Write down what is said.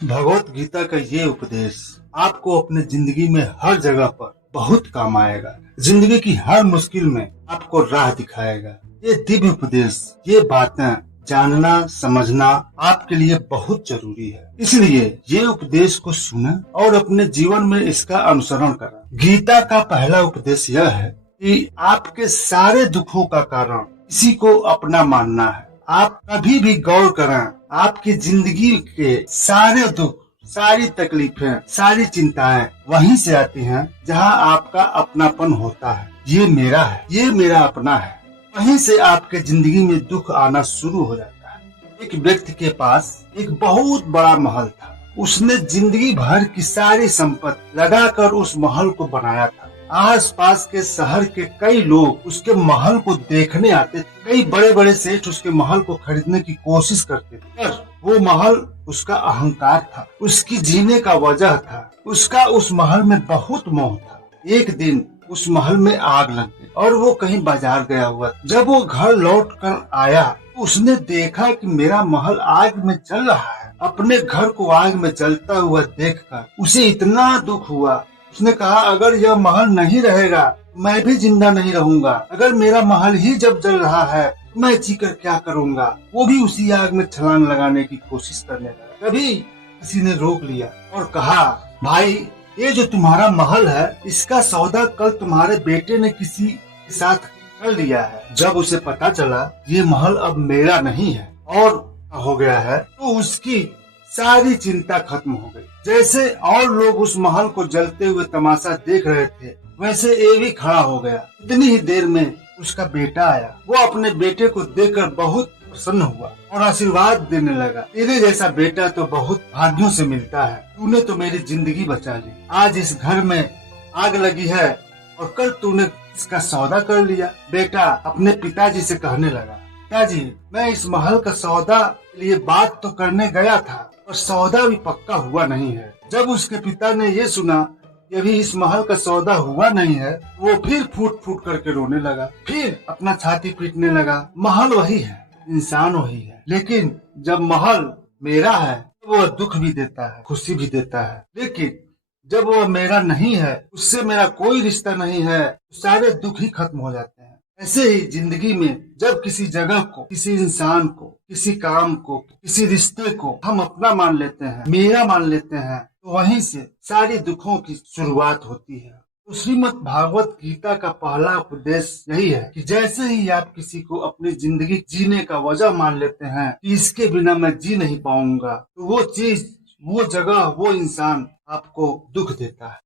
भगवत गीता का ये उपदेश आपको अपने जिंदगी में हर जगह पर बहुत काम आएगा। जिंदगी की हर मुश्किल में आपको राह दिखाएगा। ये दिव्य उपदेश, ये बातें जानना समझना आपके लिए बहुत जरूरी है। इसलिए ये उपदेश को सुने और अपने जीवन में इसका अनुसरण करें। गीता का पहला उपदेश यह है कि आपके सारे दुखों का कारण किसी को अपना मानना है। आप कभी भी गौर करें, आपकी जिंदगी के सारे दुख, सारी तकलीफें, सारी चिंताएं वहीं से आती हैं जहां आपका अपनापन होता है। ये मेरा है, ये मेरा अपना है। वहीं से आपके जिंदगी में दुख आना शुरू हो जाता है। एक व्यक्ति के पास एक बहुत बड़ा महल था। उसने जिंदगी भर की सारी संपत्ति लगाकर उस महल को बनाया था। आस पास के शहर के कई लोग उसके महल को देखने आते थे। कई बड़े बड़े सेठ उसके महल को खरीदने की कोशिश करते थे, पर वो महल उसका अहंकार था, उसकी जीने का वजह था, उसका उस महल में बहुत मोह था। एक दिन उस महल में आग लग गई और वो कहीं बाजार गया हुआ। जब वो घर लौट कर आया तो उसने देखा कि मेरा महल आग में जल रहा है। अपने घर को आग में जलता हुआ देखकर उसे इतना दुख हुआ। उसने कहा, अगर यह महल नहीं रहेगा मैं भी जिंदा नहीं रहूंगा। अगर मेरा महल ही जब जल रहा है मैं जीकर क्या करूंगा। वो भी उसी आग में छलांग लगाने की कोशिश करने लगा। तभी किसी ने रोक लिया और कहा, भाई ये जो तुम्हारा महल है इसका सौदा कल तुम्हारे बेटे ने किसी के साथ कर लिया है। जब उसे पता चला ये महल अब मेरा नहीं है और हो गया है तो उसकी सारी चिंता खत्म हो गई। जैसे और लोग उस महल को जलते हुए तमाशा देख रहे थे वैसे ये भी खड़ा हो गया। इतनी ही देर में उसका बेटा आया। वो अपने बेटे को देखकर बहुत प्रसन्न हुआ और आशीर्वाद देने लगा। तेरे जैसा बेटा तो बहुत भाग्यों से मिलता है। तूने तो मेरी जिंदगी बचा ली। आज इस घर में आग लगी है और कल तूने इसका सौदा कर लिया। बेटा अपने पिताजी से कहने लगा, पिताजी मैं इस महल का सौदा के लिए बात तो करने गया था और सौदा भी पक्का हुआ नहीं है। जब उसके पिता ने ये सुना कि अभी इस महल का सौदा हुआ नहीं है, वो फिर फूट फूट करके रोने लगा। फिर अपना छाती पीटने लगा। महल वही है, इंसान वही है, लेकिन जब महल मेरा है तो वो दुख भी देता है, खुशी भी देता है। लेकिन जब वो मेरा नहीं है, उससे मेरा कोई रिश्ता नहीं है, सारे दुख ही खत्म हो जाते हैं। ऐसे ही जिंदगी में जब किसी जगह को, किसी इंसान को, किसी काम को, किसी रिश्ते को हम अपना मान लेते हैं, मेरा मान लेते हैं, तो वहीं से सारी दुखों की शुरुआत होती है। तो श्रीमद् भागवत गीता का पहला उपदेश यही है कि जैसे ही आप किसी को अपनी जिंदगी जीने का वजह मान लेते हैं कि इसके बिना मैं जी नहीं पाऊंगा, तो वो चीज, वो जगह, वो इंसान आपको दुख देता है।